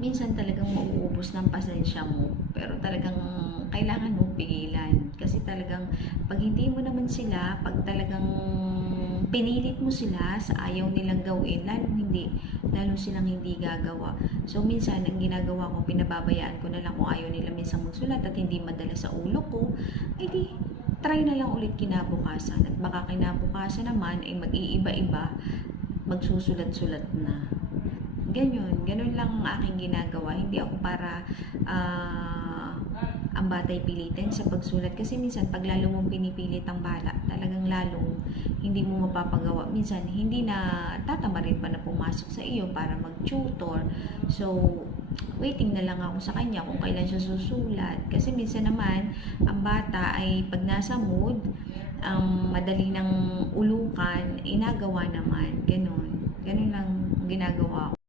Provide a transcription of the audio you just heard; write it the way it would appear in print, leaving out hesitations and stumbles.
minsan talagang mauubos ng pasensya mo, pero talagang kailangan mong pigilan. Kasi talagang pag hindi mo naman sila, pag talagang pinilit mo sila sa ayaw nilang gawin, lalo silang hindi gagawa. So minsan ang ginagawa ko, pinababayaan ko na lang kung ayaw nila minsan magsulat at hindi madala sa ulo ko, ay di try na lang ulit kinabukasan, at baka kinabukasan naman ay mag-iiba-iba, magsusulat-sulat na. Ganun lang ang aking ginagawa. Hindi ako para ang batay pilitin sa pagsulat. Kasi minsan, pag lalo mong pinipilit ang bata, talagang lalong hindi mo mapapagawa. Minsan, hindi na tatama rin pa na pumasok sa iyo para mag-tutor. So, waiting na lang ako sa kanya kung kailan siya susulat. Kasi minsan naman, ang bata ay pag nasa mood, madali ng ulukan, inagawa naman. Ganun lang ginagawa ko.